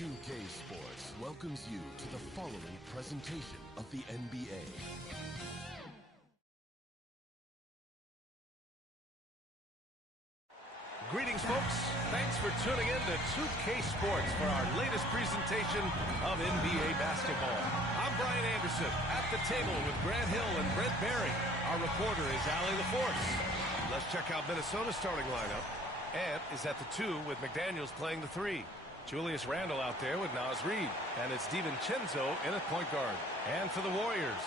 2K Sports welcomes you to the following presentation of the NBA. Greetings, folks. Thanks for tuning in to 2K Sports for our latest presentation of NBA basketball. I'm Brian Anderson at the table with Grant Hill and Brent Barry. Our reporter is Allie LaForce. Let's check out Minnesota's starting lineup. Ant is at the 2 with McDaniels playing the 3. Julius Randle out there with Naz Reid. And it's DiVincenzo in at point guard. And for the Warriors,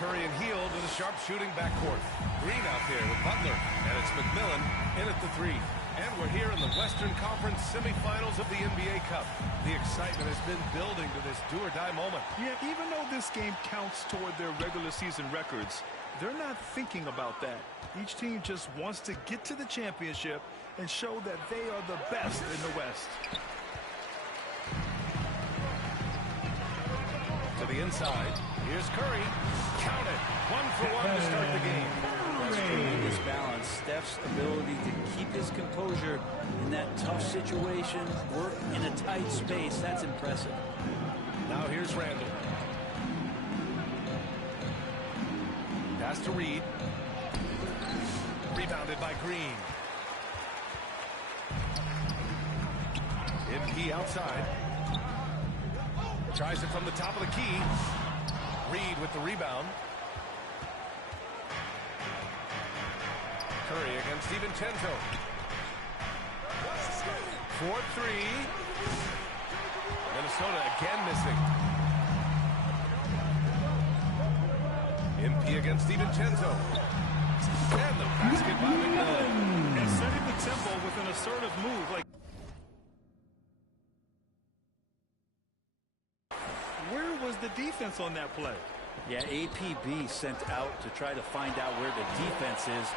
Curry and Hield with a sharp-shooting backcourt. Green out there with Butler. And it's McMillan in at the 3. And we're here in the Western Conference semifinals of the NBA Cup. The excitement has been building to this do-or-die moment. Yeah, even though this game counts toward their regular season records, they're not thinking about that. Each team just wants to get to the championship and show that they are the best in the West. To the inside, here's Curry. Count it. 1 for 1 to start the game. That's tremendous balance. Steph's ability to keep his composure in that tough situation, work in a tight space, that's impressive. Now here's Randle. Pass to Reid. Rebounded by Green. MP outside. Tries it from the top of the key. Reid with the rebound. Curry against DiVincenzo. 4-3. Minnesota again missing. MP against DiVincenzo. And the basket by McMillan. And setting the tempo with an assertive move like... Where was the defense on that play? Yeah, APB sent out to try to find out where the defense is.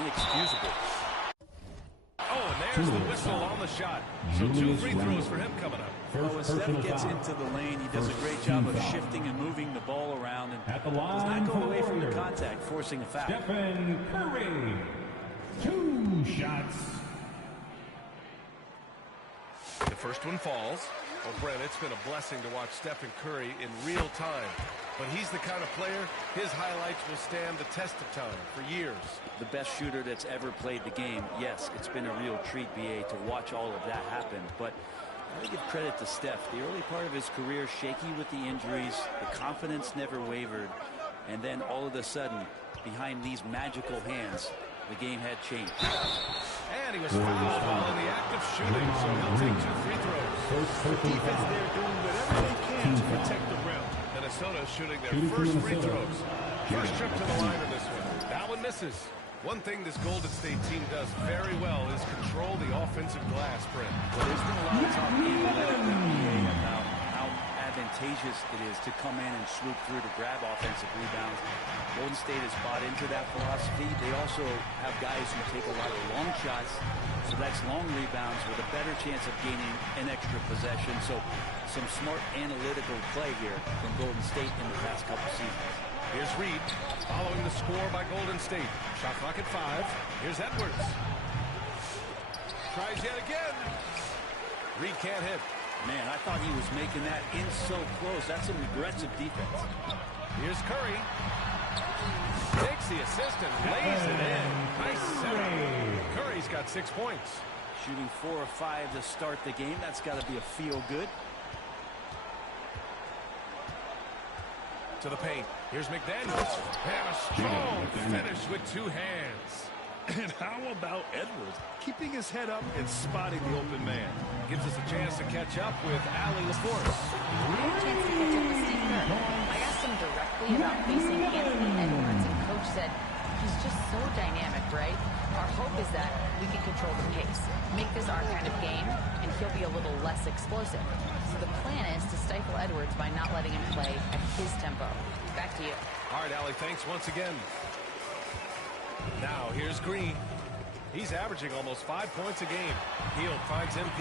Inexcusable. Oh, and there's the whistle on the shot. So 2 free throws for him coming up. Well, when Steph gets into the lane, he does a great job of shifting and moving the ball around and does not go away from the contact, forcing a foul. Stephen Curry, 2 shots. The first one falls. Well, Brent, it's been a blessing to watch Stephen Curry in real time. But he's the kind of player, his highlights will stand the test of time for years. The best shooter that's ever played the game. Yes, it's been a real treat, BA, to watch all of that happen. But I gotta give credit to Steph. The early part of his career, shaky with the injuries, the confidence never wavered. And then all of a sudden, behind these magical hands, the game had changed. And he was fouled while in the act of shooting, so he'll take 2 free throws. The defense there doing whatever they can to protect the rim. Minnesota shooting their first free throws. First trip to the line of this one. That one misses. One thing this Golden State team does very well is control the offensive glass, Brent. Well, there's been a lot of talk analytically about how advantageous it is to come in and swoop through to grab offensive rebounds. Golden State has bought into that philosophy. They also have guys who take a lot of long shots, so that's long rebounds with a better chance of gaining an extra possession. So some smart analytical play here from Golden State in the past couple seasons. Here's Reid following the score by Golden State. Shot clock at 5. Here's Edwards. Tries yet again. Reid can't hit. Man, I thought he was making that in so close. That's some aggressive defense. Here's Curry. Takes the assist and lays it in. Nice setup. Curry's got 6 points. Shooting 4 or 5 to start the game. That's got to be a feel good. To the paint. Here's McDaniels. And a strong finish with 2 hands. And how about Edwards? Keeping his head up and spotting the open man. Gives us a chance to catch up with Allie LaForce. I had a chance to catch up with Steve Kerr. I asked him directly about facing Anthony Edwards, and Coach said, he's just so dynamic, right? Our hope is that we can control the pace, make this our kind of game, and he'll be a little less explosive. So the plan is to stifle Edwards by not letting him play at his tempo. Back to you. All right, Allie, thanks once again. Now, here's Green. He's averaging almost 5 points a game. Hield finds MP.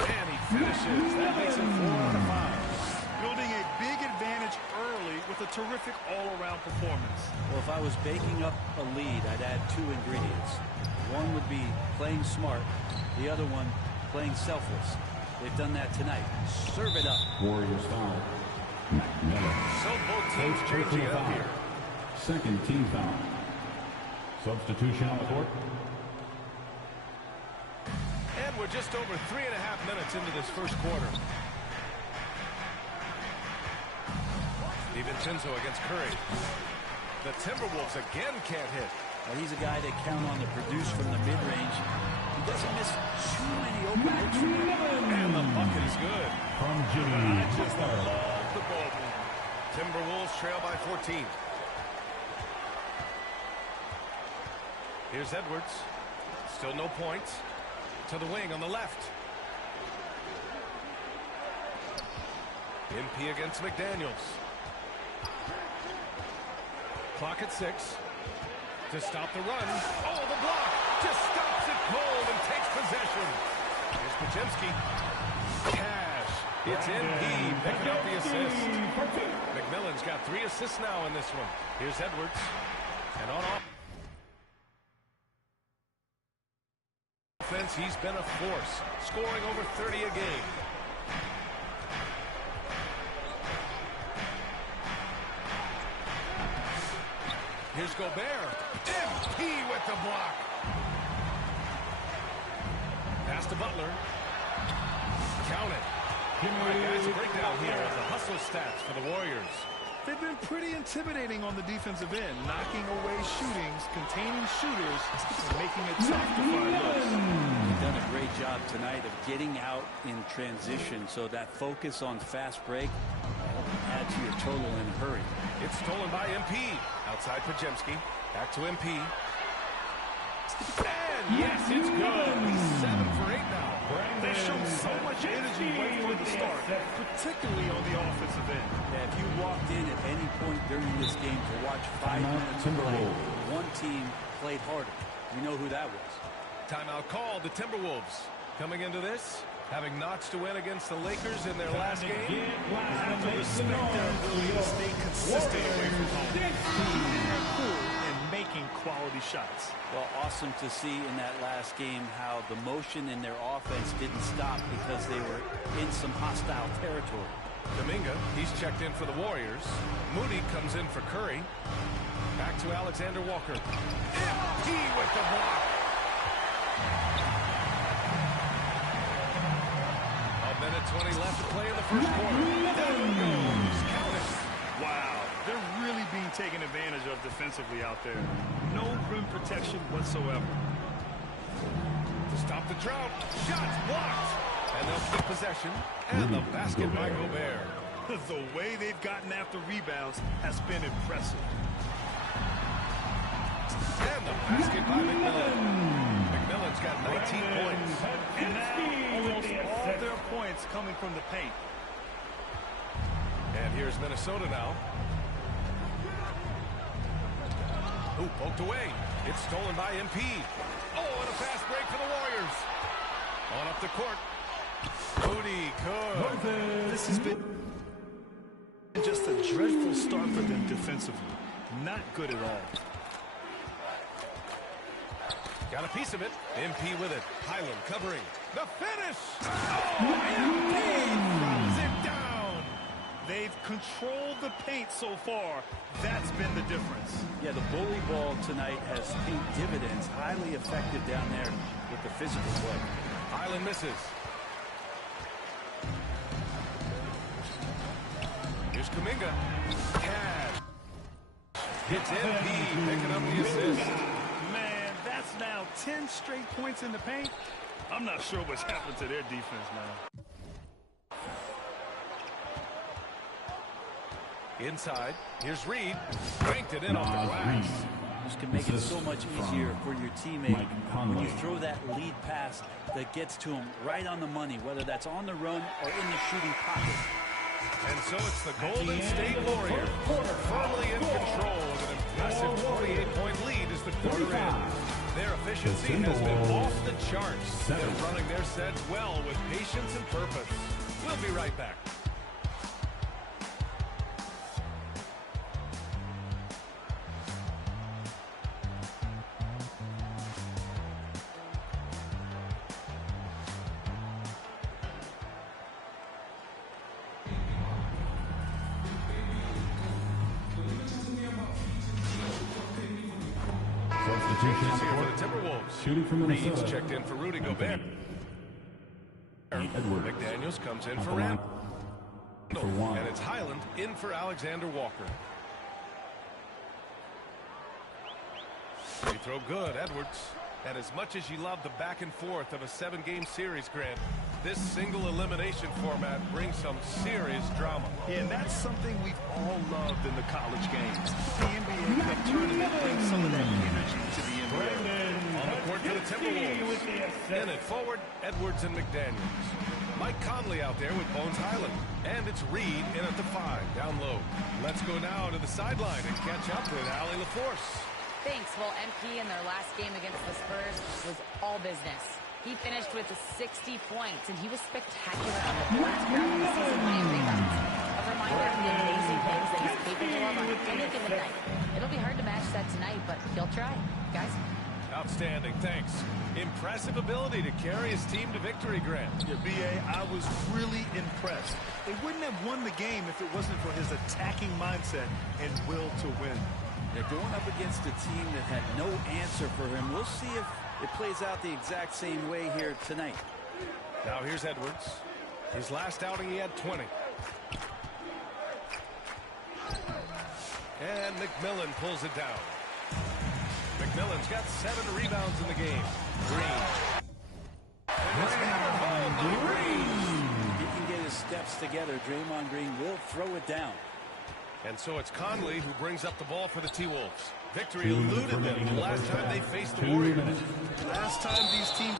And he finishes. That makes it 4 out of 5. Building a big advantage early with a terrific all-around performance. Well, if I was baking up a lead, I'd add 2 ingredients. One would be playing smart. The other one, playing selfless. They've done that tonight. Serve it up. Warriors foul. So both teams changing up here. Second team foul. Substitution on the court. And we're just over 3.5 minutes into this first quarter. DiVincenzo against Curry. The Timberwolves again can't hit. Well, he's a guy they count on to produce from the mid-range. He doesn't miss too many open looks from him. And the bucket is good. From Jimmy. I just love the ball. Timberwolves trail by 14. Here's Edwards. Still no points. To the wing on the left. MP against McDaniels. Clock at 6. To stop the run. Oh, the block. Just stops it cold and takes possession. Here's Podziemski. Cash. It's MP picking up the assist. McMillan's got 3 assists now in this one. Here's Edwards. And on offense, he's been a force, scoring over 30 a game. Here's Gobert. MP with the block. Pass to Butler. Count it. All right, guys, a breakdown here of the hustle stats for the Warriors. They've been pretty intimidating on the defensive end, knocking away shootings, containing shooters, and making it tough to find looks. They've done a great job tonight of getting out in transition, so that focus on fast break will add to your total in a hurry. It's stolen by MP. Outside Podziemski. Back to MP. And yes, it's good. He's 7 for 8 now. They've shown so much energy right from the start, particularly on the offensive end. Yeah, if you walked in at any point during this game to watch 5 minutes of play, one team played harder. You know who that was. Timeout called. The Timberwolves coming into this, having notched to win against the Lakers in their last game. You have to respect their ability to stay consistent away from home. They're cool in making quality shots. Well, awesome to see in that last game how the motion in their offense didn't stop because they were in some hostile territory. Dominga, he's checked in for the Warriors. Moody comes in for Curry. Back to Alexander Walker. MP with the block. A minute 20 left to play in the first quarter. Down goes. Count it. Wow, they're really being taken advantage of defensively out there. No rim protection whatsoever. To stop the drought. Shots blocked. And they'll keep possession. And the basket by Gobert. The way they've gotten after rebounds has been impressive. And the basket by McMillan. McMillan's got 19 points. And now almost all their points coming from the paint. And here's Minnesota now. Ooh, poked away. It's stolen by MP. Oh, and a fast break for the Warriors. On up the court. Moody good. This has been just a dreadful start for them defensively. Not good at all. Got a piece of it. MP with it. Highland covering. The finish. Oh, MP throws it down. They've controlled the paint so far. That's been the difference. Yeah, the bully ball tonight has paid dividends. Highly effective down there with the physical play. Highland misses. Here's Kuminga. Cash. It's MP picking up the assist. Man, that's now 10 straight points in the paint. I'm not sure what's happened to their defense now. Inside. Here's Reed. Banked it in off the glass. This can make it so much easier for your teammate when you throw that lead pass that gets to him right on the money, whether that's on the run or in the shooting pocket. And so it's the Golden State Warriors firmly in control of an impressive 28-point lead as the quarter ends. Their efficiency has been off the charts. They're running their sets well with patience and purpose. We'll be right back. changes here for the Timberwolves. Shooting from Reed's Minnesota. checked in for Rudy Gobert. Edwards. McDaniels comes in At for the line Randall. for one. And it's Highland in for Alexander Walker. Free throw good, Edwards. And as much as you love the back and forth of a 7-game series, Grant, this single elimination format brings some serious drama. Yeah, and that's something we've all loved in the college games. The NBA Cup tournament brings some of that energy to the NBA. On the court for the Timberwolves. In it forward, Edwards and McDaniels. Mike Conley out there with Bones Highland. And it's Reed in at the 5, down low. Let's go now to the sideline and catch up with Allie LaForce. Thanks. Well, MP in their last game against the Spurs was all business. He finished with 60 points, and he was spectacular on the boards, grabbing the season-winning rebounds. A reminder of the amazing things that he's capable of on any given night. It'll be hard to match that tonight, but he'll try. Guys? Outstanding, thanks. Impressive ability to carry his team to victory, Grant. Yeah, B.A., I was really impressed. They wouldn't have won the game if it wasn't for his attacking mindset and will to win. They're going up against a team that had no answer for him. We'll see if it plays out the exact same way here tonight. Now here's Edwards. His last outing, he had 20. And McMillan pulls it down. McMillan's got 7 rebounds in the game. Green. And it's hammered home by Green. He can get his steps together. Draymond Green will throw it down. And so it's Conley who brings up the ball for the T-Wolves. Victory eluded them the last time they faced the Warriors. Last time these teams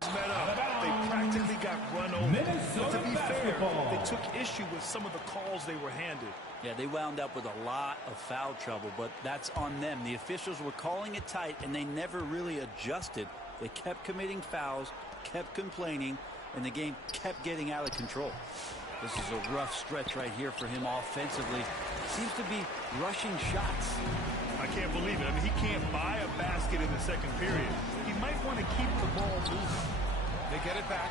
met up, they practically got run over. But to be fair, they took issue with some of the calls they were handed. Yeah, they wound up with a lot of foul trouble, but that's on them. The officials were calling it tight, and they never really adjusted. They kept committing fouls, kept complaining, and the game kept getting out of control. This is a rough stretch right here for him offensively. Seems to be rushing shots. I can't believe it. I mean, he can't buy a basket in the second period. He might want to keep the ball moving. They get it back.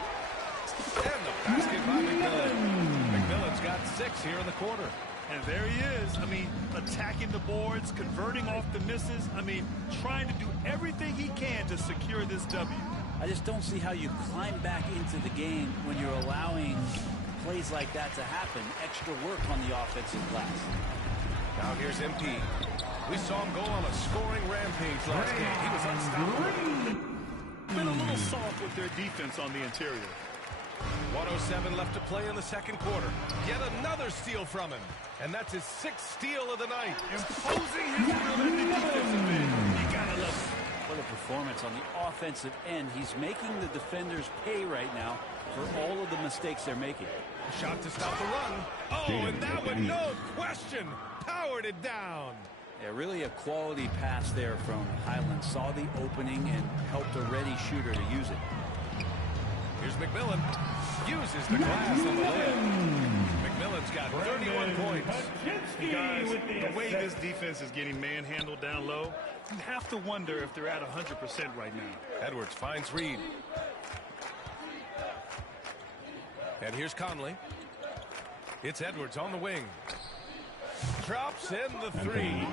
And the basket by McMillan. McMillan's got 6 here in the quarter. And there he is. I mean, attacking the boards, converting off the misses. I mean, trying to do everything he can to secure this W. I just don't see how you climb back into the game when you're allowing plays like that to happen. Extra work on the offensive glass. Now here's MP. We saw him go on a scoring rampage last game. He was unstoppable. Been a little soft with their defense on the interior. 1:07 left to play in the second quarter. Yet another steal from him. And that's his 6th steal of the night. Imposing his will in the defensive end. You gotta love it. What a performance on the offensive end. He's making the defenders pay right now for all of the mistakes they're making. Shot to stop the run. Oh, and that one, no question, powered it down. Yeah, really a quality pass there from Highland. Saw the opening and helped a ready shooter to use it. Here's McMillan. Uses the glass on the layup. McMillan's got 31 points. Guys, the way this defense is getting manhandled down low, you have to wonder if they're at 100% right now. Edwards finds Reed. And here's Conley. It's Edwards on the wing. Drops in the 3.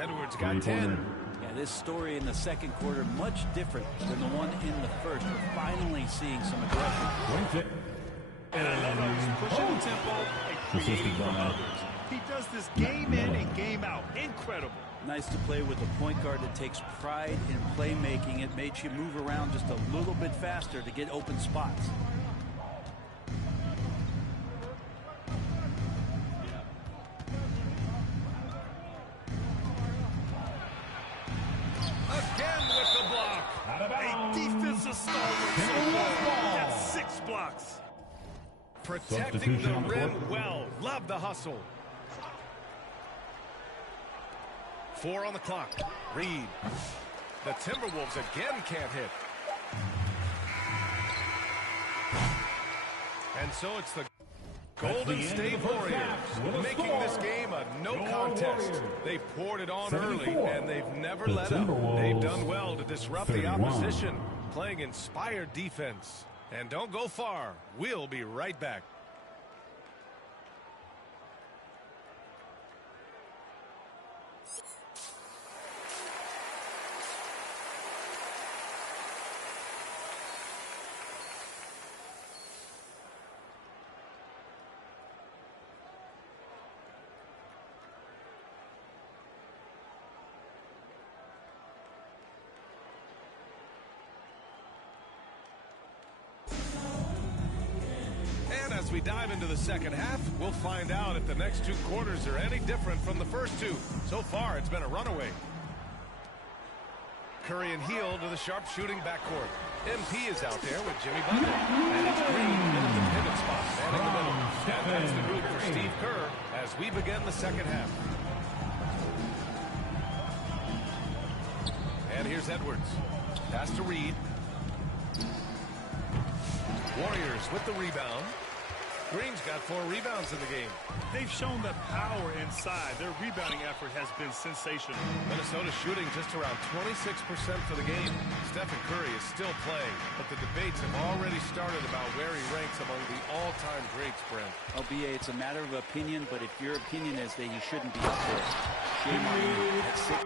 Edwards got 10. Yeah, this story in the second quarter much different than the one in the first. We're finally seeing some aggression. And I love how he's pushing the tempo and creating from others. He does this game in and game out. Incredible. Nice to play with a point guard that takes pride in playmaking. It makes you move around just a little bit faster to get open spots. Again with the block. A defensive stalwart so far. That's 6 blocks. Protecting the rim well. Love the hustle. 4 on the clock. Reed. The Timberwolves again can't hit. And so it's the Golden State Warriors making this game a no contest. They poured it on early, and they've never let up. They've done well to disrupt the opposition, playing inspired defense. And don't go far. We'll be right back. As we dive into the second half, we'll find out if the next two quarters are any different from the first two. So far, it's been a runaway. Curry and Heel to the sharp-shooting backcourt. MP is out there with Jimmy Butler. And it's Green in at the pivot spot, man in the middle. And that's the group for Steve Kerr as we begin the second half. And here's Edwards. Pass to Reed. Warriors with the rebound. Green's got 4 rebounds in the game. They've shown the power inside. Their rebounding effort has been sensational. Minnesota shooting just around 26% for the game. Stephen Curry is still playing, but the debates have already started about where he ranks among the all-time greats, Brent. LBA, it's a matter of opinion, but if your opinion is that he shouldn't be up there, shame on you. At 6'2",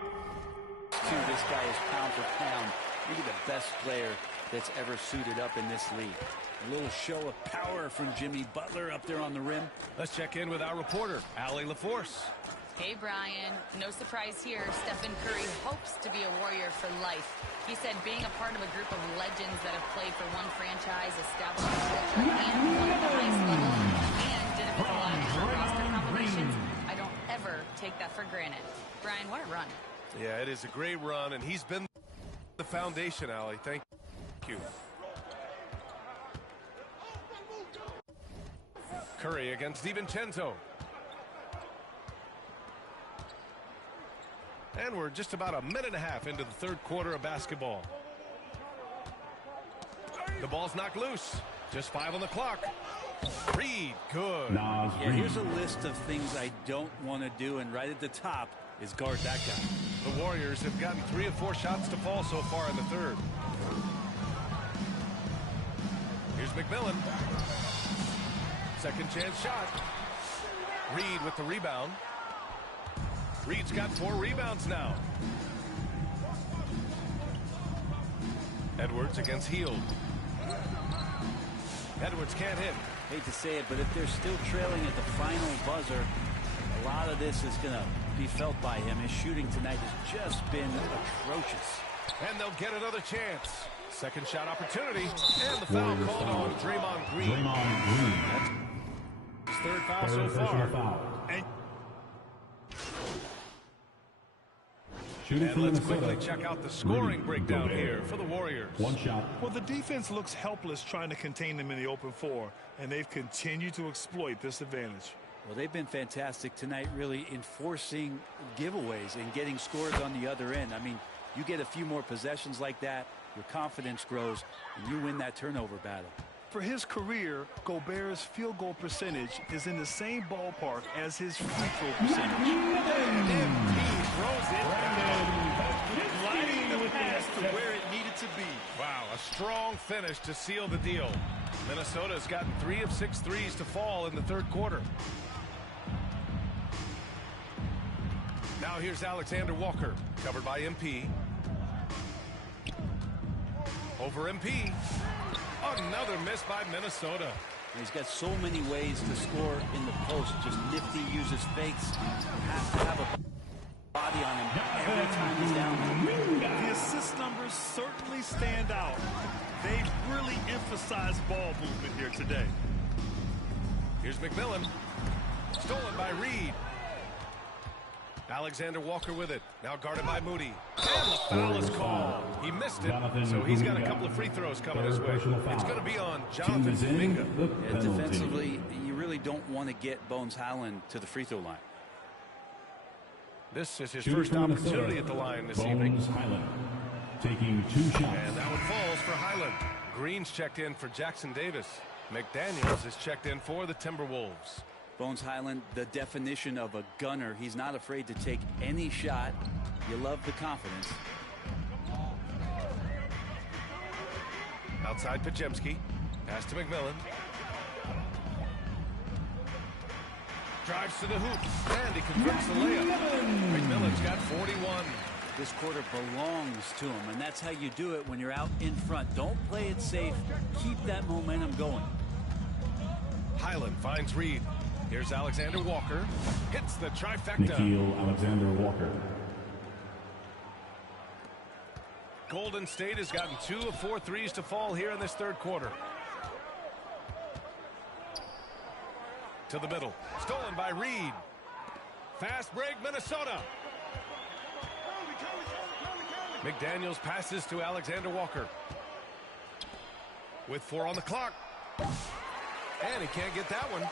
this guy is pound for pound, maybe the best player that's ever suited up in this league. A little show of power from Jimmy Butler up there on the rim. Let's check in with our reporter, Allie LaForce. Hey, Brian. No surprise here. Stephen Curry hopes to be a Warrior for life. He said being a part of a group of legends that have played for one franchise, established a culture, and won at the highest level, and did it with a lot of different roster combinations, I don't ever take that for granted. Brian, what a run. Yeah, it is a great run, and he's been the foundation, Allie. Thank you. Curry against DiVincenzo. And we're just about a minute and a half into the third quarter of basketball. The ball's knocked loose. Just 5 on the clock. Reed, good. Yeah, here's a list of things I don't want to do, and right at the top is guard that guy. The Warriors have gotten 3 of 4 shots to fall so far in the third. Here's McMillan. Second chance shot. Reed with the rebound. Reed's got 4 rebounds now. Edwards against Hield. Edwards can't hit. Hate to say it, but if they're still trailing at the final buzzer, a lot of this is going to be felt by him. His shooting tonight has just been atrocious. And they'll get another chance. Second shot opportunity. And the foul called on Draymond Green. That's his third foul so far. And let's quickly check out the scoring breakdown here for the Warriors. 1 shot. Well, the defense looks helpless trying to contain them in the open floor, and they've continued to exploit this advantage. Well, they've been fantastic tonight, really enforcing giveaways and getting scores on the other end. I mean, you get a few more possessions like that, your confidence grows, and you win that turnover battle. For his career, Gobert's field goal percentage is in the same ballpark as his free throw percentage. And he throws it down. Gliding the pass to where it needed to be. Wow, a strong finish to seal the deal. Minnesota's gotten 3 of 6 threes to fall in the third quarter. Now here's Alexander Walker, covered by MP. Over MP. Another miss by Minnesota. He's got so many ways to score in the post. Just nifty, uses fakes. Has to have a body on him every time he's down. The assist numbers certainly stand out. They've really emphasized ball movement here today. Here's McMillan. Stolen by Reed. Alexander Walker with it. Now guarded by Moody. And the foul is called. He missed it, so he's got a couple of free throws coming his way. It's going to be on Jonathan Kuminga. Yeah, defensively, you really don't want to get Bones Highland to the free throw line. This is his first opportunity at the line this evening. Highland taking 2 shots. And that one falls for Highland. Green's checked in for Jackson Davis. McDaniels is checked in for the Timberwolves. Bones Highland, the definition of a gunner. He's not afraid to take any shot. You love the confidence. Outside Pajemski. Pass to McMillan. Drives to the hoop. And he converts the layup. McMillan's got 41. This quarter belongs to him, and that's how you do it when you're out in front. Don't play it safe. Keep that momentum going. Highland finds Reed. Here's Alexander Walker. Hits the trifecta. Nikhil Alexander Walker. Golden State has gotten 2 of 4 threes to fall here in this third quarter. to the middle. Stolen by Reed. Fast break, Minnesota. McDaniels passes to Alexander Walker. With 4 on the clock. And he can't get that one.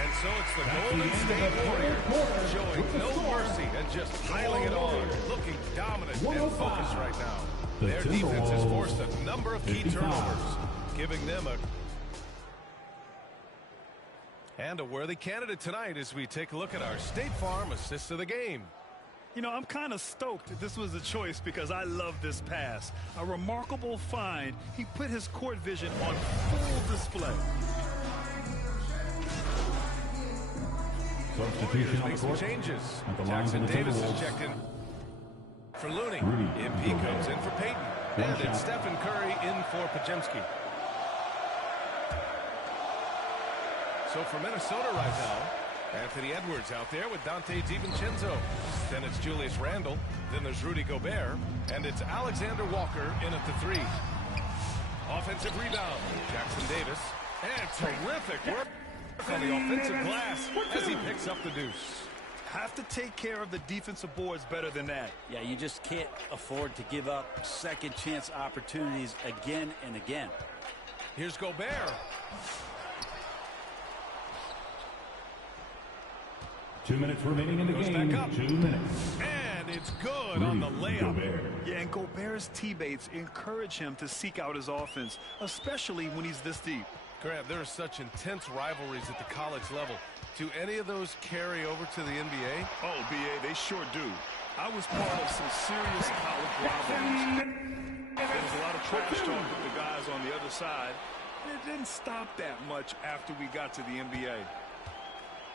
And so it's the Golden State Warriors showing no mercy and just piling it on. Looking dominant and focused right now. Their defense has forced a number of key turnovers, giving them a worthy candidate tonight as we take a look at our State Farm assist of the game. You know, I'm kind of stoked that this was a choice because I love this pass. A remarkable find. He put his court vision on full display. Substitution on the Make some court. changes. At the line Jackson for the Davis is Timberwolves. checked in for Looney. Rudy MP comes in for Payton. One And shot. it's Stephen Curry in for Pajemski. So for Minnesota right now, Anthony Edwards out there with Dante DiVincenzo. Then it's Julius Randle. Then there's Rudy Gobert. And it's Alexander Walker in at the 3. Offensive rebound. Jackson Davis. And terrific work on the offensive glass as he picks up the deuce. Have to take care of the defensive boards better than that. Yeah, you just can't afford to give up second chance opportunities again and again. Here's Gobert. 2 minutes remaining in the Goes game. back up. 2 minutes. And it's good on the Rudy layup. Gobert. Yeah, and Gobert's teammates encourage him to seek out his offense, especially when he's this deep. Grant, there are such intense rivalries at the college level. Do any of those carry over to the NBA? Oh, B.A., they sure do. I was part of some serious college rivalries. There was a lot of trash talk with the guys on the other side. It didn't stop that much after we got to the NBA.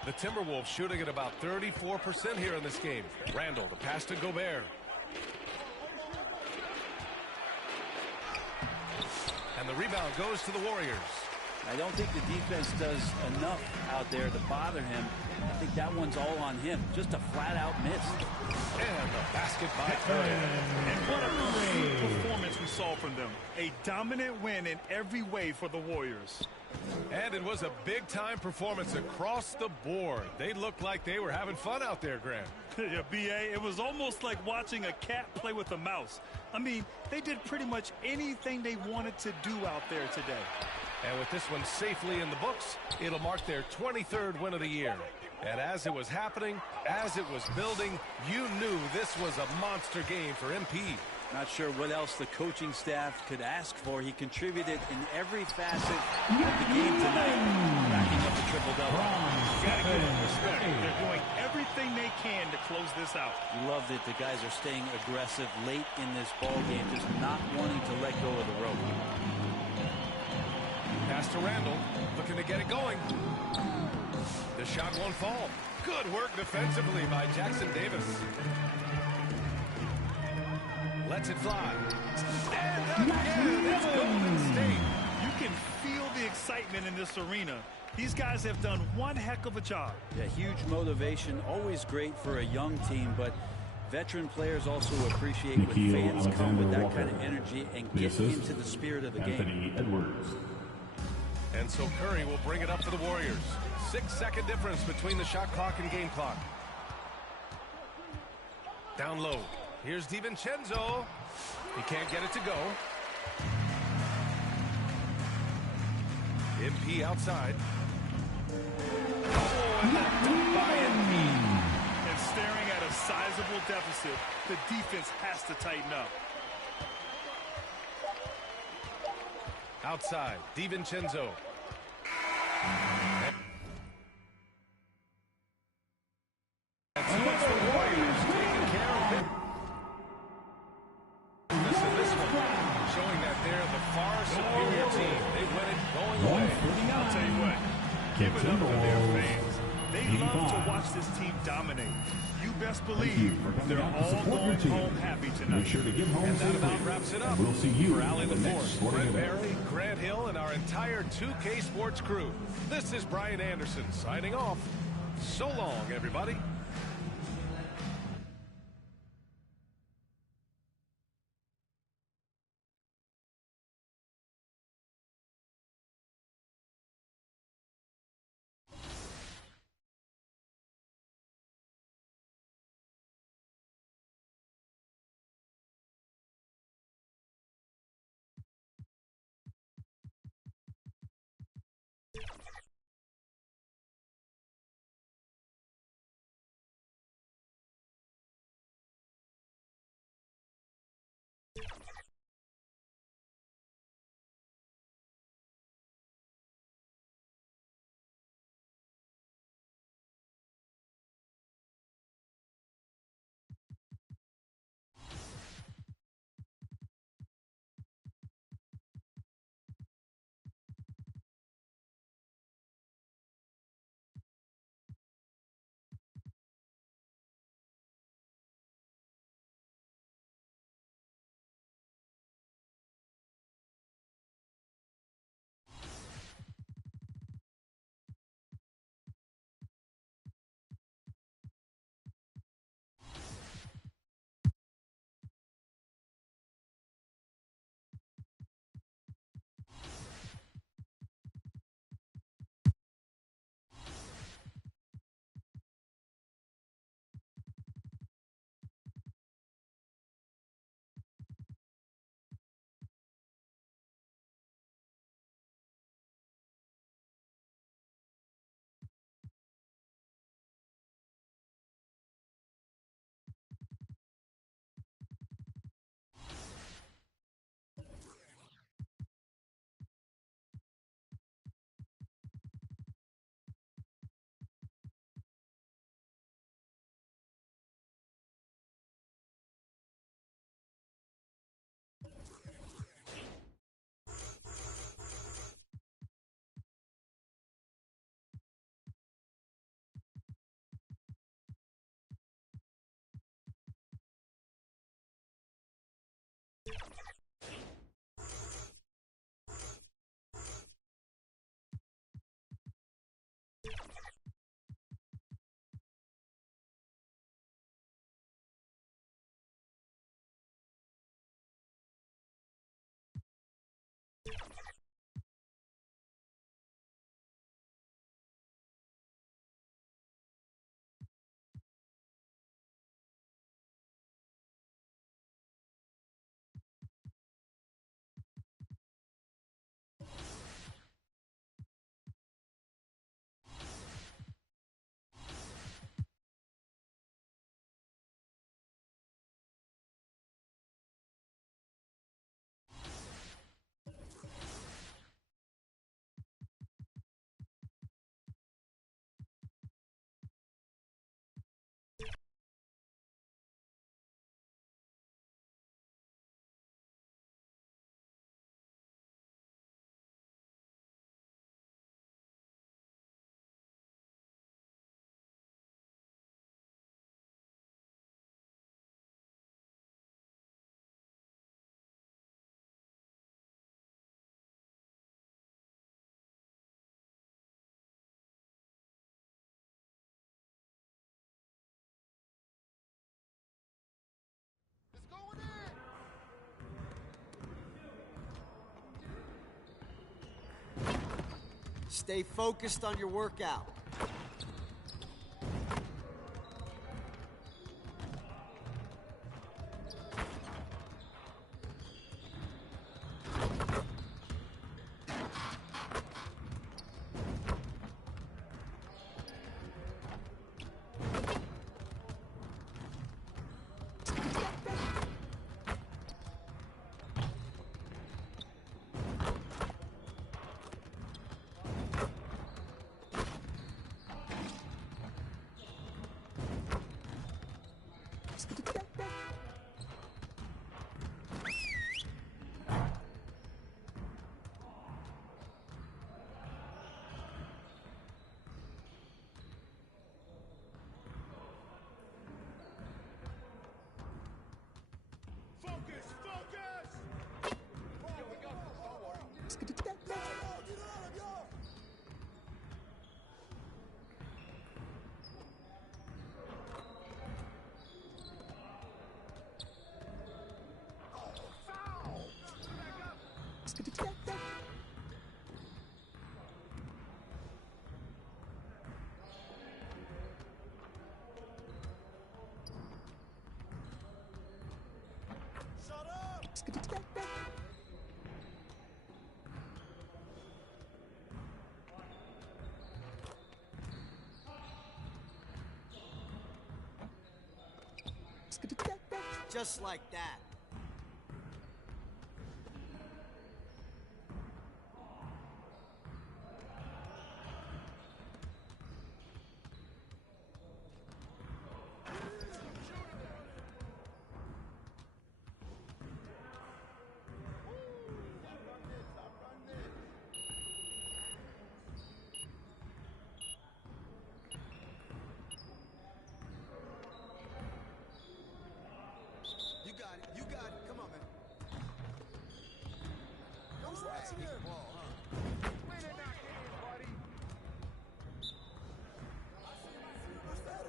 The Timberwolves shooting at about 34% here in this game. Randle, the pass to Gobert. And the rebound goes to the Warriors. I don't think the defense does enough out there to bother him. I think that one's all on him. Just a flat-out miss. And the basket by Curry. And what a complete performance we saw from them. A dominant win in every way for the Warriors. And it was a big-time performance across the board. They looked like they were having fun out there, Grant. Yeah, B.A., it was almost like watching a cat play with a mouse. I mean, they did pretty much anything they wanted to do out there today. And with this one safely in the books, it'll mark their 23rd win of the year. And as it was happening, as it was building, you knew this was a monster game for MP. Not sure what else the coaching staff could ask for. He contributed in every facet of the game tonight, racking up a triple-double. Gotta give them respect. They're doing everything they can to close this out. You love that the guys are staying aggressive late in this ball game, just not wanting to let go of the rope. Pass to Randle, looking to get it going. The shot won't fall. Good work defensively by Jackson Davis. Lets it fly. And again, it's Golden State. You can feel the excitement in this arena. These guys have done one heck of a job. Yeah, huge motivation, always great for a young team, but veteran players also appreciate when Nikhil fans come with that Alexander kind of Walker. energy and The get assist, into the spirit of the game. Anthony Edwards. And so Curry will bring it up for the Warriors. 6-second difference between the shot clock and game clock. Down low. Here's DiVincenzo. He can't get it to go. MP outside. Oh, and that dunk by MP. And staring at a sizable deficit, the defense has to tighten up. Outside, DiVincenzo. And so it's the Warriors taking care of it. This one, showing that they're the far superior team. They win it going away. I'll tell you what, give it up for their fans. They love to watch this team dominate. You best believe they're all going home happy tonight. Make sure to get home And that safely. about wraps it up. And we'll see you for Allie in the the next Fourth, sporting Brett event. Barry, Grant Hill, and our entire 2K Sports crew. This is Brian Anderson signing off. So long, everybody. Stay focused on your workout. Just like that. You got it. Come on, man. Who's watching here? Ball, huh? Win it now, buddy. I see him. What's that?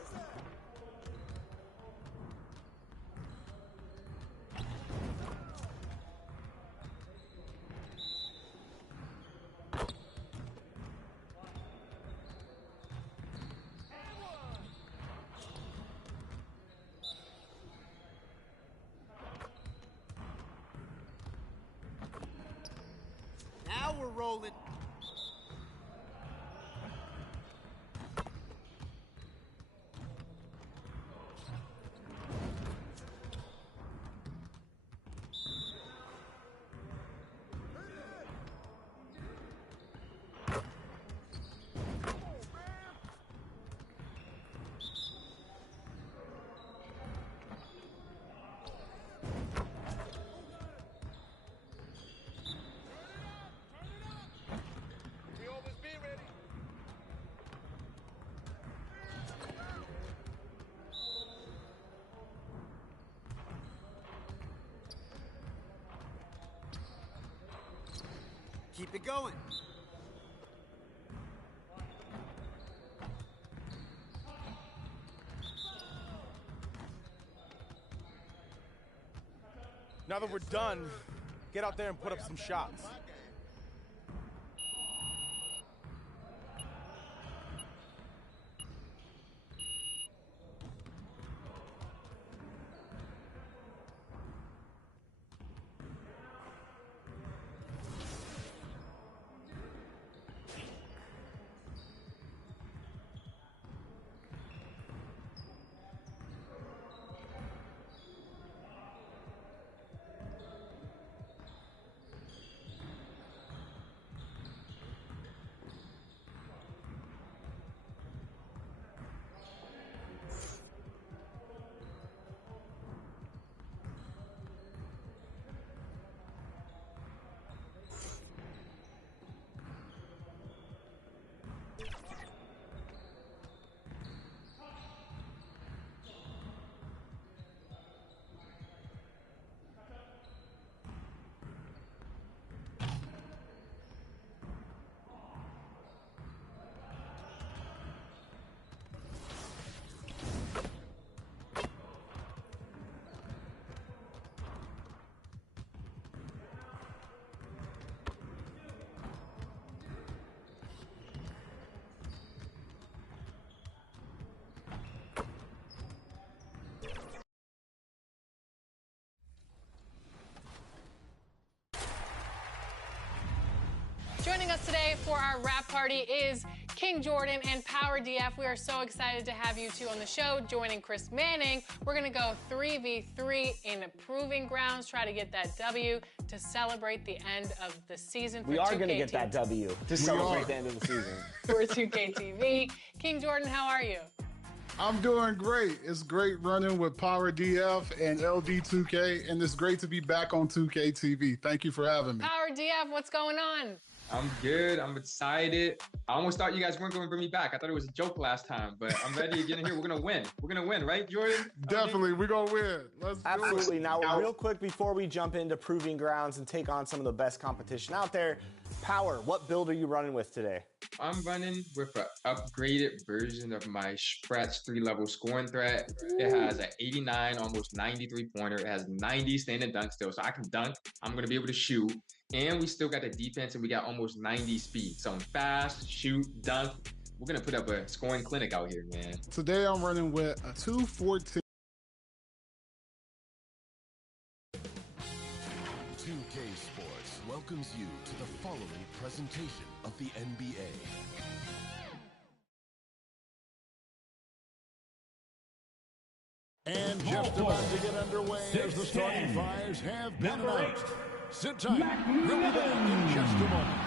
Now we're rolling. Keep it going. Now that we're done, get out there and put up some shots. for our wrap party is King Jordan and Power DF. We are so excited to have you two on the show. Joining Chris Manning, we're going to go 3v3 in Proving Grounds, try to get that W to celebrate the end of the season for 2K. We are going to get that W to celebrate the end of the season. For 2K TV. King Jordan, how are you? I'm doing great. It's great running with Power DF and LD2K, and it's great to be back on 2K TV. Thank you for having me. Power DF, what's going on? I'm good. I'm excited. I almost thought you guys weren't going to bring me back. I thought it was a joke last time, but I'm ready to get in here. We're going to win. We're going to win, right, Jordan? Definitely. We're going to win. Let's Absolutely. do it. Now, real quick, before we jump into Proving Grounds and take on some of the best competition out there, Power, what build are you running with today? I'm running with an upgraded version of my Stretch 3-level scoring threat. It has an 89, almost 93 pointer. It has 90 standing dunk still, so I can dunk. I'm going to be able to shoot. And we still got the defense, and we got almost 90 speed. So I'm fast, shoot, dunk. We're going to put up a scoring clinic out here, man. Today I'm running with a 214. 2K Sports welcomes you to the following presentation of the NBA. And just about to get underway as the starting fives have been announced. Sit tight. We'll be back in just a moment.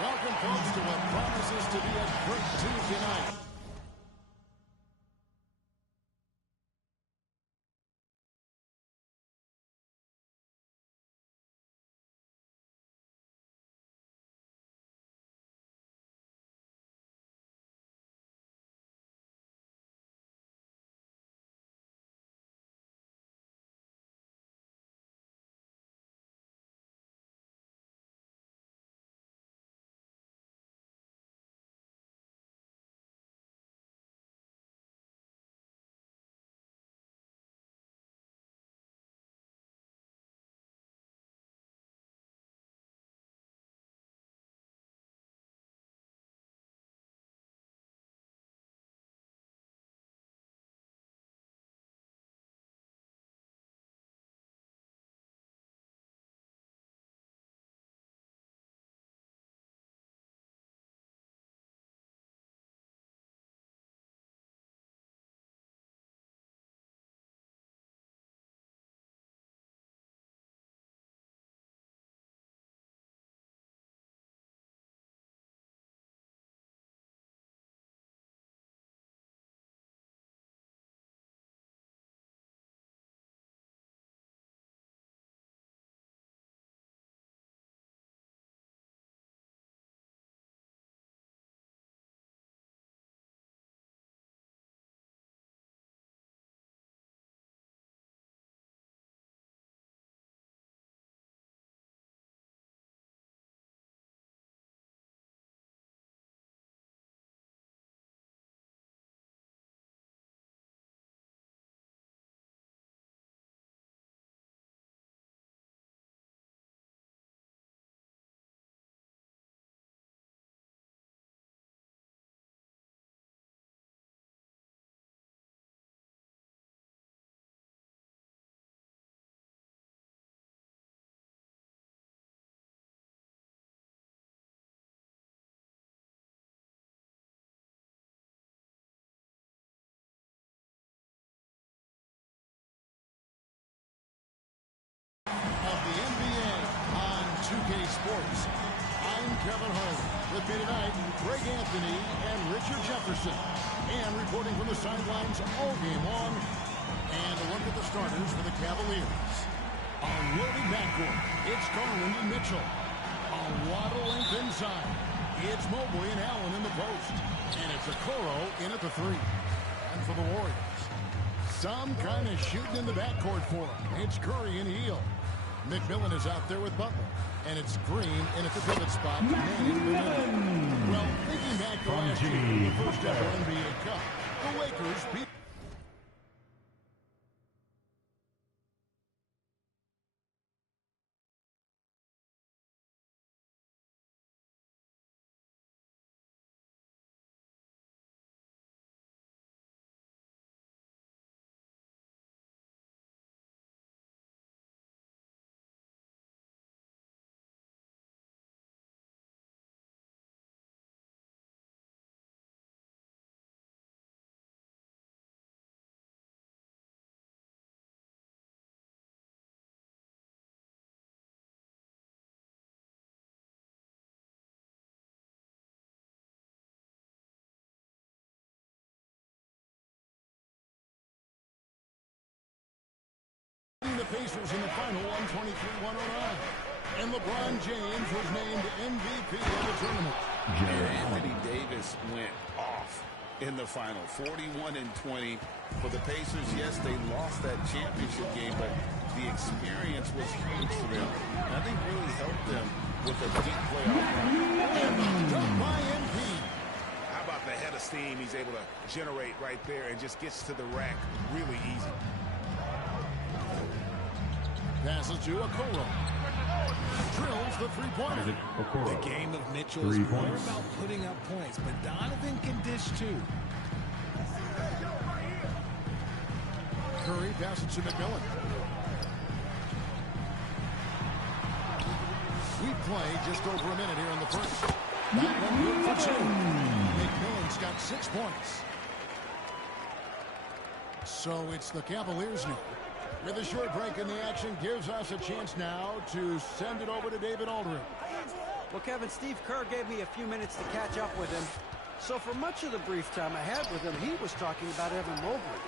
Welcome, folks, to what promises to be a great Tuesday night. Of the NBA on 2K Sports. I'm Kevin Hart. With me tonight, Greg Anthony and Richard Jefferson. And reporting from the sidelines all game long. And a look at the starters for the Cavaliers. A loaded backcourt. It's Garland and Mitchell. A lot of length inside. It's Mobley and Allen in the post. And it's Okoro in at the three. And for the Warriors, some kind of shooting in the backcourt for them. It's Curry and Hield. McMillan is out there with Butler. And it's Green in at the pivot spot. Well, thinking back to last year, the first ever NBA Cup, the Lakers beat Pacers in the final, 123-109. And LeBron James was named MVP of the tournament. Anthony Davis went off in the final, 41-20 for the Pacers. Yes, they lost that championship game, but the experience was huge for them. I think really helped them with a deep playoff run. And done by MP. How about the head of steam he's able to generate right there and just gets to the rack really easy. Passes to Okoro. Drills the three-pointer. The game of Mitchell is more about putting up points, but Donovan can dish too. Curry passes to McMillan. We play just over a minute here in the first. That one good for two. McMillan's got 6 points. So it's the Cavaliers now. With a short break in the action, gives us a chance now to send it over to David Aldridge. Well, Kevin, Steve Kerr gave me a few minutes to catch up with him. So for much of the brief time I had with him, he was talking about Evan Mobley.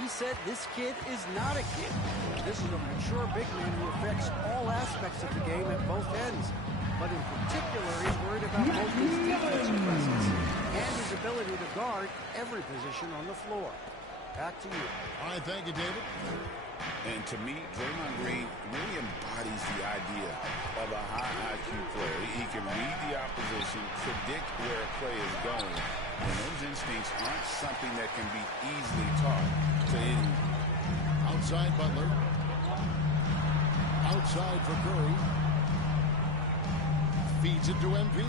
He said this kid is not a kid. This is a mature big man who affects all aspects of the game at both ends. But in particular, he's worried about Mobley's defensive presence and his ability to guard every position on the floor. Back to you. All right, thank you, David. And to me, Draymond Green really embodies the idea of a high IQ player. He can read the opposition, predict where a play is going, and those instincts aren't something that can be easily taught to anyone. Outside Butler. Outside for Curry. Feeds it to MP.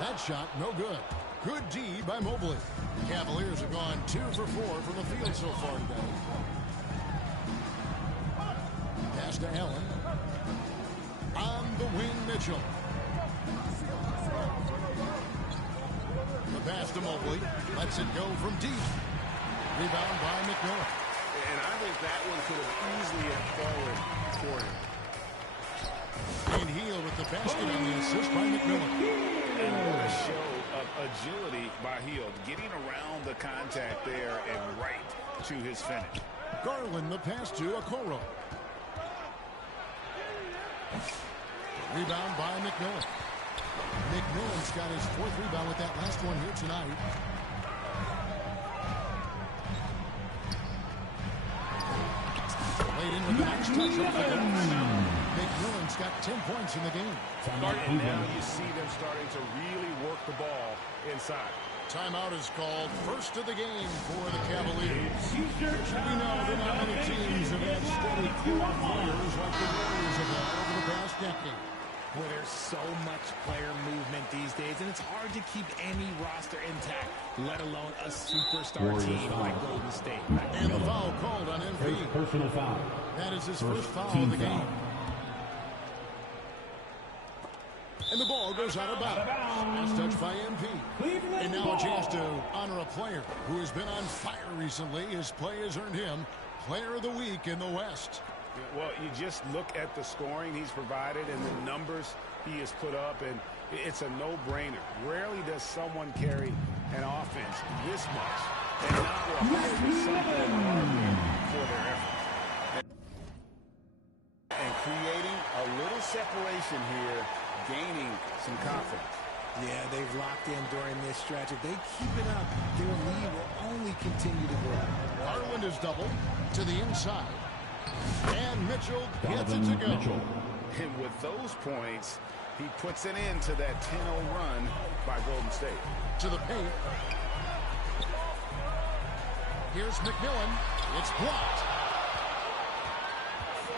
That shot, no good. Good D by Mobley. Cavaliers have gone 2 for 4 from the field so far today. Pass to Allen. On the wing, Mitchell. The pass to Mobley. Lets it go from deep. Rebound by McMillan. And I think that one could have easily fallen for him. And Heel with the basket on the assist by McMillan. And what a show of agility by Hield, getting around the contact there and right to his finish. Garland the pass to Okoro. Rebound by McMillan. McMillan's got his 4th rebound with that last one here tonight. Laid in with the next touch of the McMillan's got 10 points in the game. And now you see them starting to really work the ball inside. Timeout is called. First of the game for the Cavaliers. We know that not many teams have had steady core players like the Warriors have had over the past decade. Well, there's so much player movement these days, and it's hard to keep any roster intact, let alone a superstar team like Golden State. And the foul called on MP. Personal foul. That is his first foul of the game. And the ball goes out of bounds. That's touched by MP. And now a chance to honor a player who has been on fire recently. His play has earned him Player of the Week in the West. Well, you just look at the scoring he's provided and the numbers he has put up, and it's a no-brainer. Rarely does someone carry an offense this much and not walk away with something for their effort. And creating a little separation here, gaining some confidence. Yeah, they've locked in during this stretch. If they keep it up, their lead will only continue to grow. Garland is doubled to the inside. And Mitchell gets it to go. Mitchell. And with those points, he puts an end to that 10-0 run by Golden State. To the paint. Here's McMillan. It's blocked.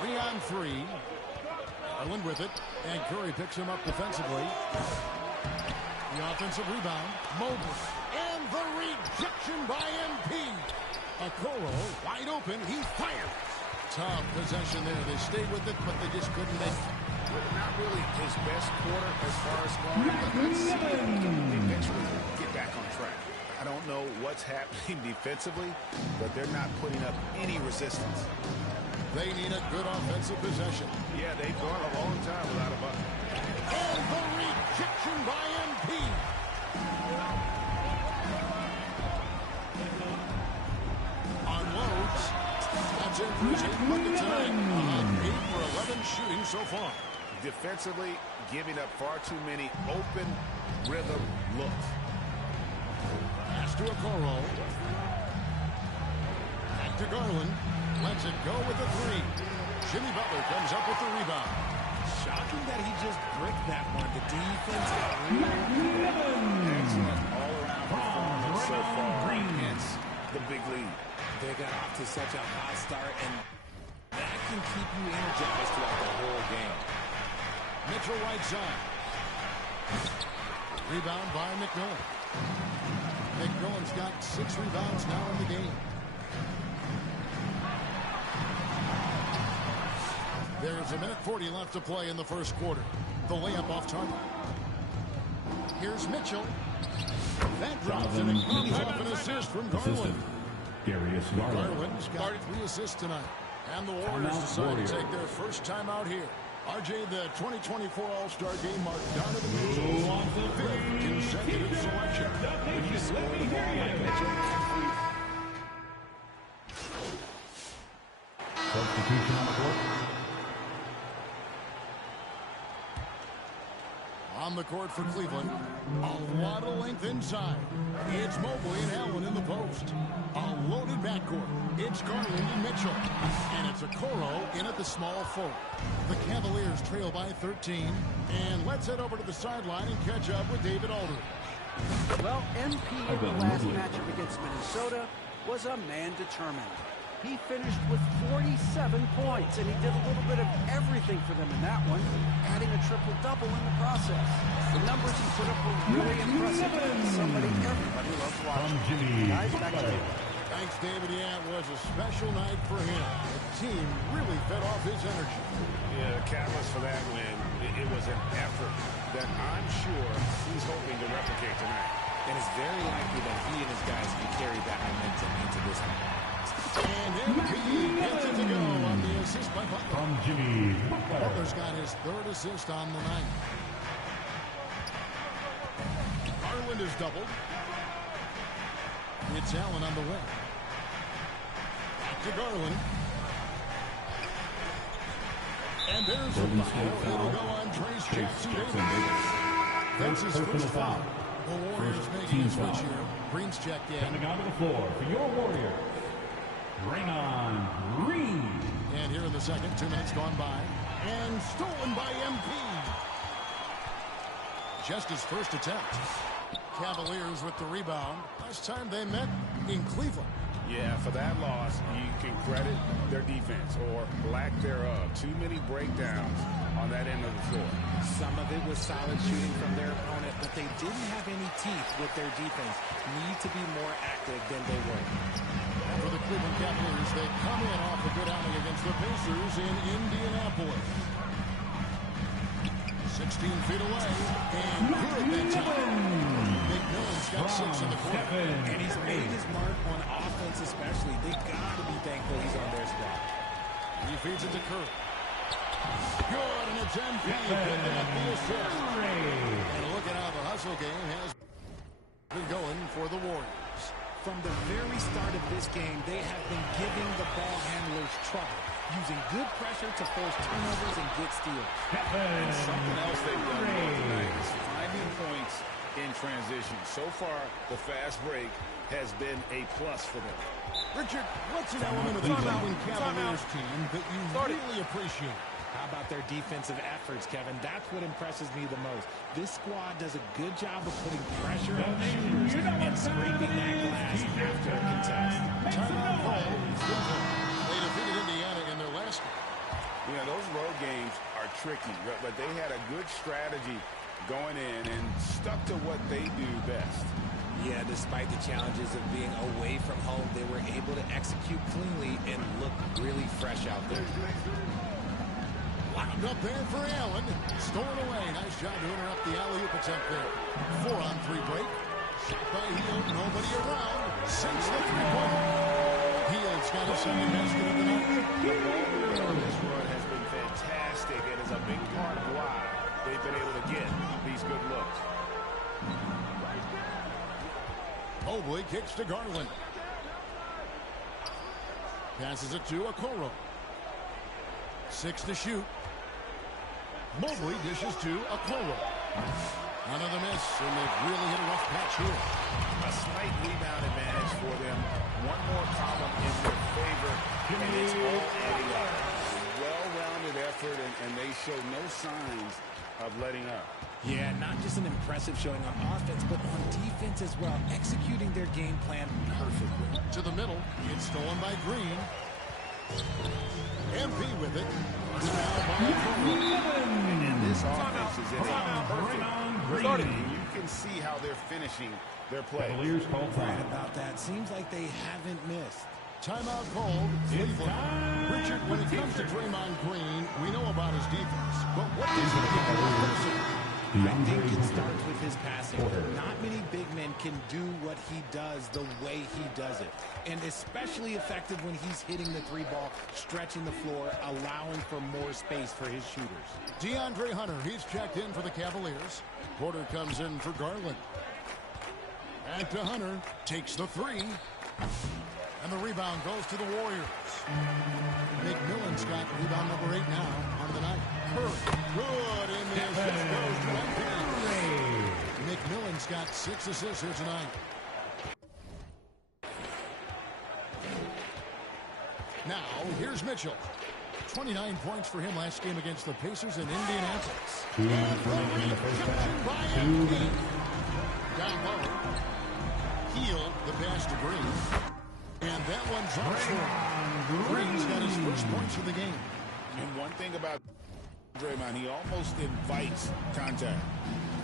3 on 3. Garland with it. And Curry picks him up defensively. The offensive rebound. Mobley. And the rejection by MP. Okoro wide open. He fires. Tough possession there. They stayed with it, but they just couldn't make it. Not really his best quarter as far as scoring, but let's see if he can eventually get back on track. I don't know what's happening defensively, but they're not putting up any resistance. They need a good offensive possession. Yeah, they've gone a long time without a bucket. And the rejection by MP. for his 8th bucket tonight. 8 for 11 shooting so far. Defensively, giving up far too many open rhythm looks. Pass to Okoro. Back to Garland. Lets it go with the 3. Jimmy Butler comes up with the rebound. Shocking that he just bricked that one. The defense got really excellent all-around performance so far against the big lead. They got off to such a hot start, and that can keep you energized throughout the whole game. Mitchell right side. Rebound by McMillan. McMillan's got 6 rebounds now in the game. There's 1:40 left to play in the first quarter. The layup off target. Here's Mitchell. That drops and it comes off an assist from Garland. Garland's got 3 assists tonight. And the Warriors decide to take their first time out here. RJ, the 2024 All-Star Game marked Donovan Mitchell's 5th consecutive selection. When you score the ball like Mitchell, substitution on the court. On the court for Cleveland, a lot of length inside. It's Mobley and Allen in the post. A loaded backcourt. It's Garland and Mitchell. And it's Okoro in at the small forward. The Cavaliers trail by 13. And let's head over to the sideline and catch up with David Aldridge. Well, MP in the last matchup against Minnesota was a man determined. He finished with 47 points, and he did a little bit of everything for them in that one, adding a triple-double in the process. The numbers he put up were really impressive. Somebody everybody loves watching. Guys, back to you. Thanks, David. Yeah, it was a special night for him. The team really fed off his energy. Yeah, the catalyst for that win, it was an effort that I'm sure he's hoping to replicate tonight. And it's very likely that he and his guys can carry that momentum into this one. And MP gets it to go on the assist by Butler. From Jimmy Butler's got his 3rd assist on the night. Garland is doubled. It's Allen on the wing. Back to Garland. And there's a foul. It'll go on Trace Jackson Davis. That's his first foul. The Warriors making a switch here. Green's checked in. Coming onto the floor for your Warriors, bring on Green. And here in the second, 2 minutes gone by. And stolen by MP. Just his first attempt. Cavaliers with the rebound. Last time they met in Cleveland. Yeah, for that loss, you can credit their defense or lack thereof. Too many breakdowns on that end of the floor. Some of it was solid shooting from their opponent, but they didn't have any teeth with their defense. Need to be more active than they were. For the Cleveland Cavaliers, they come in off a good outing against the Pacers in Indianapolis. 16 feet away, and good that time. McMillan's got 6 in the corner. And he's made his mark on offense especially. They got to be thankful he's on their squad. He feeds it to Curry. Good, and it's MP picking up the assist. And look at how the hustle game has been going for the Warriors. From the very start of this game, they have been giving the ball handlers trouble, using good pressure to force turnovers and get steals. And something else they've done well tonight is finding points in transition. So far, the fast break has been a plus for them. Richard, what's an element of the Cleveland Cavaliers team that you really appreciate? How about their defensive efforts, Kevin? That's what impresses me the most. This squad does a good job of putting pressure on shooters and scraping that glass after a contest. Timeout call. They defeated Indiana in their last game. You know, those road games are tricky, but they had a good strategy going in and stuck to what they do best. Yeah, despite the challenges of being away from home, they were able to execute cleanly and look really fresh out there. Wound up there for Allen. Stolen away. Nice job to interrupt the alley-oop attempt there. 4-on-3 break. Shot by Hield. Nobody around. Sinks the three-pointer. Hield's got a second basket of the night. The ball movement on this run has been fantastic and is a big part of why they've been able to get these good looks. Mobley kicks to Garland. Passes it to Okoro. 6 to shoot. Mobley dishes to Okoro. Another miss, and they've really hit a rough patch here. A slight rebound advantage for them. One more column in their favor, and it's all adding up. Well-rounded effort, and they show no signs of letting up. Yeah, not just an impressive showing on offense, but on defense as well, executing their game plan perfectly. To the middle, it's stolen by Green. MP with it. And this offense is in a perfect rhythm. You can see how they're finishing their play. Right about that. Seems like they haven't missed. Timeout called. Cleveland. Richard, when it comes to Draymond Green, we know about his defense, but what does he do offensively? I think it starts with his passing. Not many big men can do what he does the way he does it. And especially effective when he's hitting the 3-ball, stretching the floor, allowing for more space for his shooters. DeAndre Hunter, he's checked in for the Cavaliers. Porter comes in for Garland. Back to Hunter. Takes the 3. And the rebound goes to the Warriors. McMillan's got rebound number 8 now on the night. Good, and the assist goes to MP. McMillan's got 6 assists here tonight. Now, here's Mitchell. 29 points for him last game against the Pacers in Indianapolis. And the reception by MP. Down low. Heel the pass to Green. And that one drops for him. Green's got his first points of the game. And one thing about Draymond, he almost invites contact.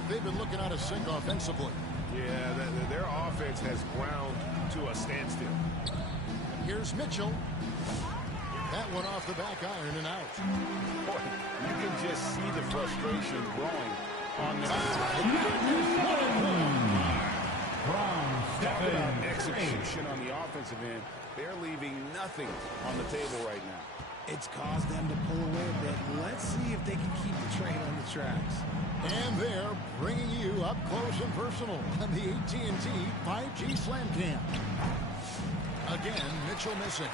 They've been looking out of sync offensively. Yeah, their offense has ground to a standstill. Here's Mitchell. That one off the back iron and out. Boy, you can just see the frustration growing on the Talk about execution on the offensive end. They're leaving nothing on the table right now. It's caused them to pull away a bit. Let's see if they can keep the train on the tracks. And they're bringing you up close and personal on the AT&T 5G Slam Cam. Again, Mitchell missing.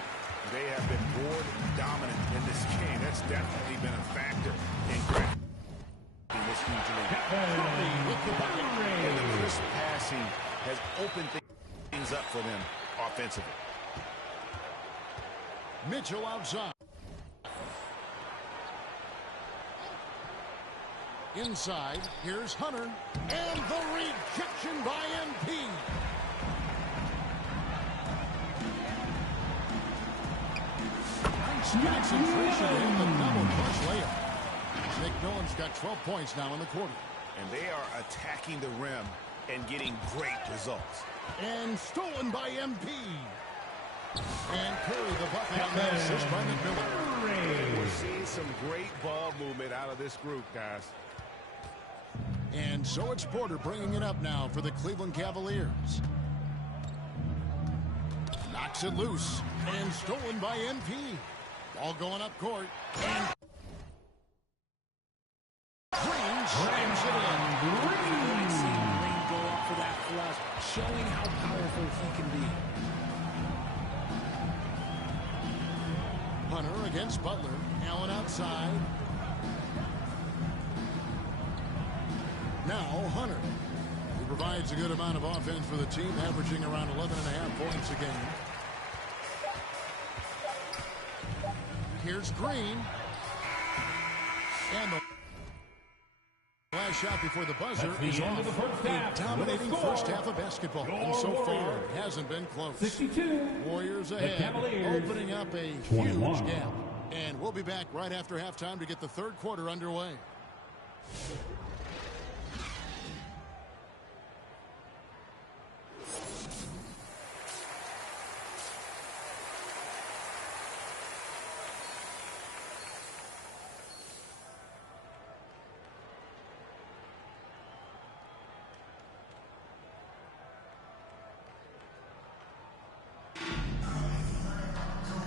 They have been board dominant in this game. That's definitely been a factor in this huge lead. And the crisp passing has opened things up for them offensively. Mitchell outside. Inside, here's Hunter. And the rejection by MP. Nice concentration in the double clutch layup. McMillan's got 12 points now in the quarter. And they are attacking the rim and getting great results. And stolen by MP. And Curry the bucket on that assist by McMillan. We're seeing some great ball movement out of this group, guys. And so it's Porter bringing it up now for the Cleveland Cavaliers. Knocks it loose. And stolen by MP. Ball going up court. And Green slams it in. Great seeing Green go up for that flush, showing how powerful he can be. Hunter against Butler. Allen outside. Now Hunter. He provides a good amount of offense for the team, averaging around 11.5 points a game. Here's Green. And the last shot before the buzzer is off. A dominating first half of basketball. And so far, it hasn't been close. 62. Warriors ahead, opening up a huge gap. And we'll be back right after halftime to get the third quarter underway.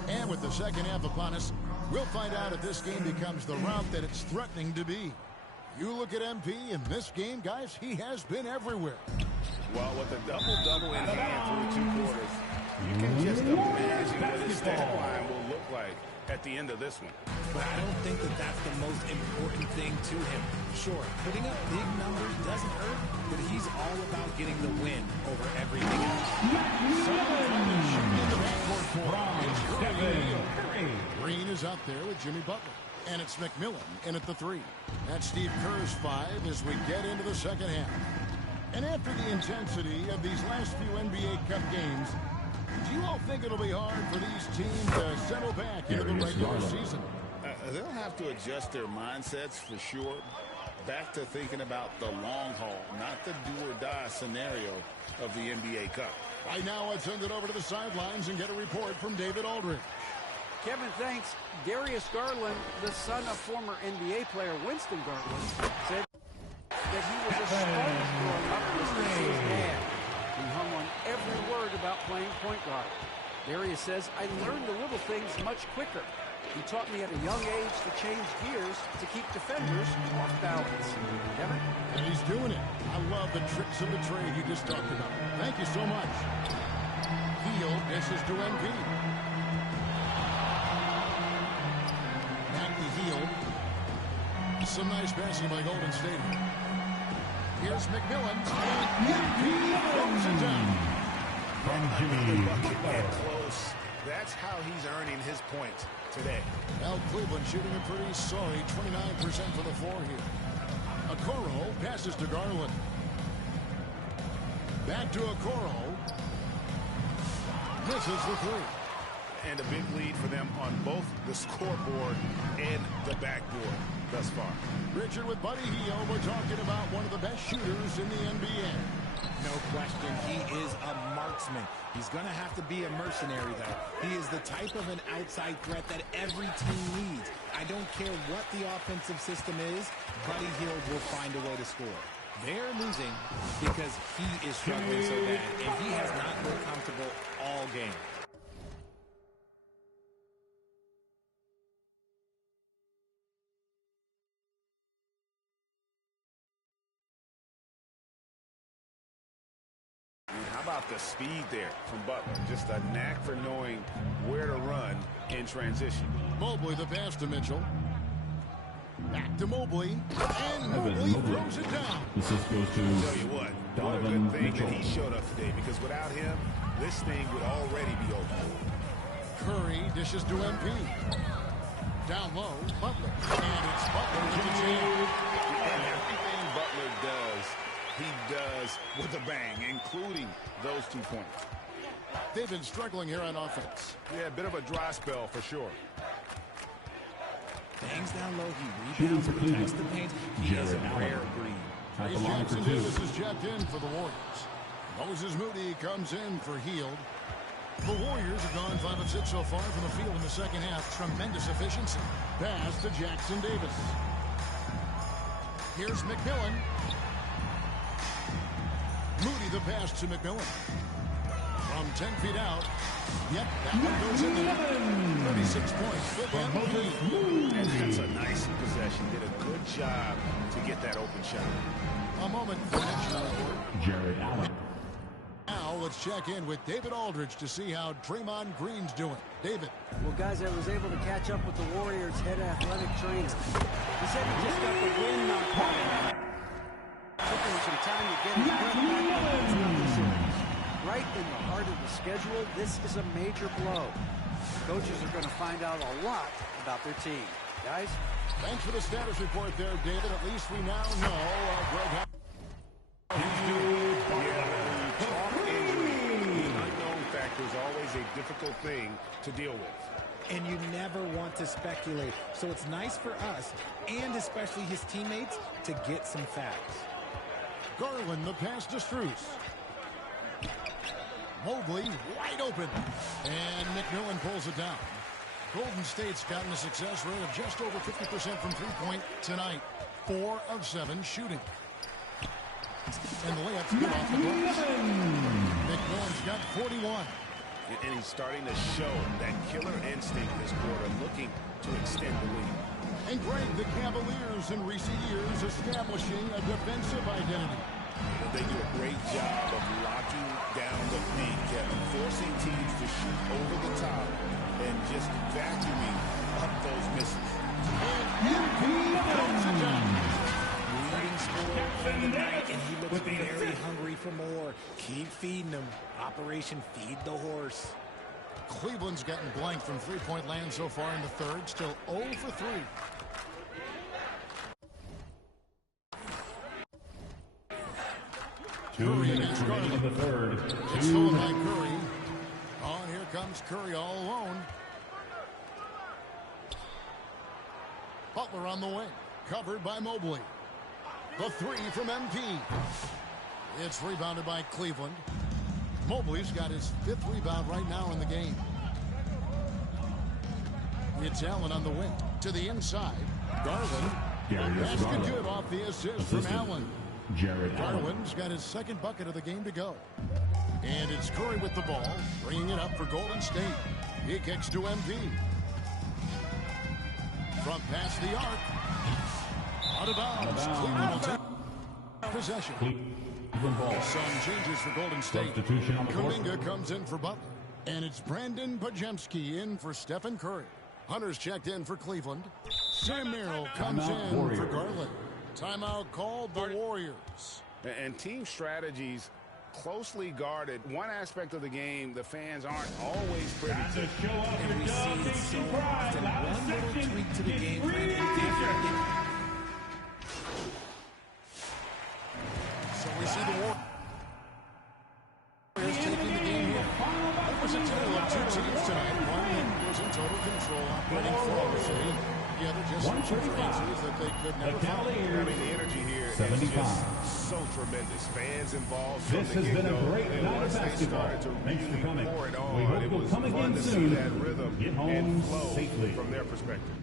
And with the second half upon us, we'll find out if this game becomes the rout that it's threatening to be. You look at MP in this game, guys, he has been everywhere. Well, with a double-double in hand through 2 quarters, You can just imagine what his stat line will look like at the end of this one. But I don't think that that's the most important thing to him. Sure, putting up big numbers doesn't hurt, but he's all about getting the win over everything else. Green is out there with Jimmy Butler. And it's McMillan in at the 3. That's Steve Kerr's 5 as we get into the second half. And after the intensity of these last few NBA Cup games, do you all think it'll be hard for these teams to settle back into the regular season? They'll have to adjust their mindsets for sure. Back to thinking about the long haul, not the do-or-die scenario of the NBA Cup. Right now, let's send it over to the sidelines and get a report from David Aldridge. Kevin, thanks. Darius Garland, the son of former NBA player Winston Garland, said that he was a sponge growing up listening to his dad. He hung on every word about playing point guard. Darius says, I learned the little things much quicker. He taught me at a young age to change gears to keep defenders off balance. Kevin? And he's doing it. I love the tricks of the trade you just talked about. Thank you so much. Heel dishes to MP. Back to Heel. Some nice passing by Golden State. Here's McMillan. MP throws it down. From Jimmy. Close. That's how he's earning his points today. Well, Cleveland shooting a pretty sorry 29% for the floor here. Okoro passes to Garland. Back to Okoro. Misses the 3. And a big lead for them on both the scoreboard and the backboard thus far. Richard with Buddy Hield. We're talking about one of the best shooters in the NBA. No question, he is a marksman. He's going to have to be a mercenary, though. He is the type of an outside threat that every team needs. I don't care what the offensive system is, Buddy Hield will find a way to score. They're losing because he is struggling so bad, and he has not looked comfortable all game. How about the speed there from Butler? Just a knack for knowing where to run in transition. Mobley the pass to Mitchell. Back to Mobley. And Mobley throws it down. This goes to I'll tell you what a good thing Mitchell. that he showed up today, because without him, this thing would already be over. Curry dishes to MP. Down low, Butler. And it's Butler with the jam. And everything Butler does, he does with a bang, including those 2 points. They've been struggling here on offense. Yeah, a bit of a dry spell for sure. Bangs down low, he rebounds, protects the paint. He is a rare breed. Trace Jackson Davis is checked in for the Warriors. Moses Moody comes in for Hield. The Warriors have gone 5 of 6 so far from the field in the second half. Tremendous efficiency. Pass to Jackson Davis. Here's McMillan. Moody the pass to McMillan. From 10 feet out. Yep, that one goes in there. 36 points for them. And that's a nice possession. Did a good job to get that open shot. A moment for action report. Jared Allen. Now let's check in with David Aldridge to see how Draymond Green's doing. David. Well, guys, I was able to catch up with the Warriors' head athletic trainer. He said he just got the wind knocked out of him. Took him some time to get his breath back. Right in the heart of the schedule, this is a major blow. Coaches are going to find out a lot about their team. Guys? Thanks for the status report there, David. At least we now know Greg. The unknown factor is always a difficult thing to deal with. And you never want to speculate. So it's nice for us, and especially his teammates, to get some facts. Garland, the pass to Strus. Mobley, wide open. And McMillan pulls it down. Golden State's gotten a success rate of just over 50% from three-point tonight. 4 of 7 shooting. And the layup's good off the glass. McMillan's got 41. And he's starting to show that killer instinct this quarter, looking to extend the lead. And Greg, the Cavaliers in recent years establishing a defensive identity. They do a great job of locking down the paint, Kevin, forcing teams to over the top and just vacuuming up those misses. Leading scorer on the night, and he looks very hungry for more. Keep feeding him. Operation Feed the Horse. Cleveland's gotten blank from three-point land so far in the third. Still 0 for 3. Curry against Garland in the third. It's stolen by Curry. Oh, and here comes Curry all alone. Butler on the wing. Covered by Mobley. The three from MP. It's rebounded by Cleveland. Mobley's got his 5th rebound right now in the game. It's Allen on the wing. To the inside. Garland. Basket good off the assist from Allen. Garland's got his 2nd bucket of the game to go. And it's Curry with the ball, bringing it up for Golden State. He kicks to MP. From past the arc. Out of bounds. Cleveland will take possession. Some changes for Golden State. Kuminga comes in for Butler. And it's Brandon Pajemski in for Stephen Curry. Hunter's checked in for Cleveland. Sam Merrill comes in for Garland. Timeout called the Warriors. And team strategies closely guarded. One aspect of the game the fans aren't always privy to. And we see it so often. One little tweak to the game plan. So we see the Warriors taking the game here. That was a tale of 2 teams tonight. One was in total control, operating flawlessly. The other just some chances that they could never find. I mean, the energy here is just so tremendous. Fans involved from This the has been get-go. a great And night of once they basketball. started to Thanks for really coming. pour it We on, hope it you'll was come fun again to see soon. that rhythm Get home and flow safely. from their perspective.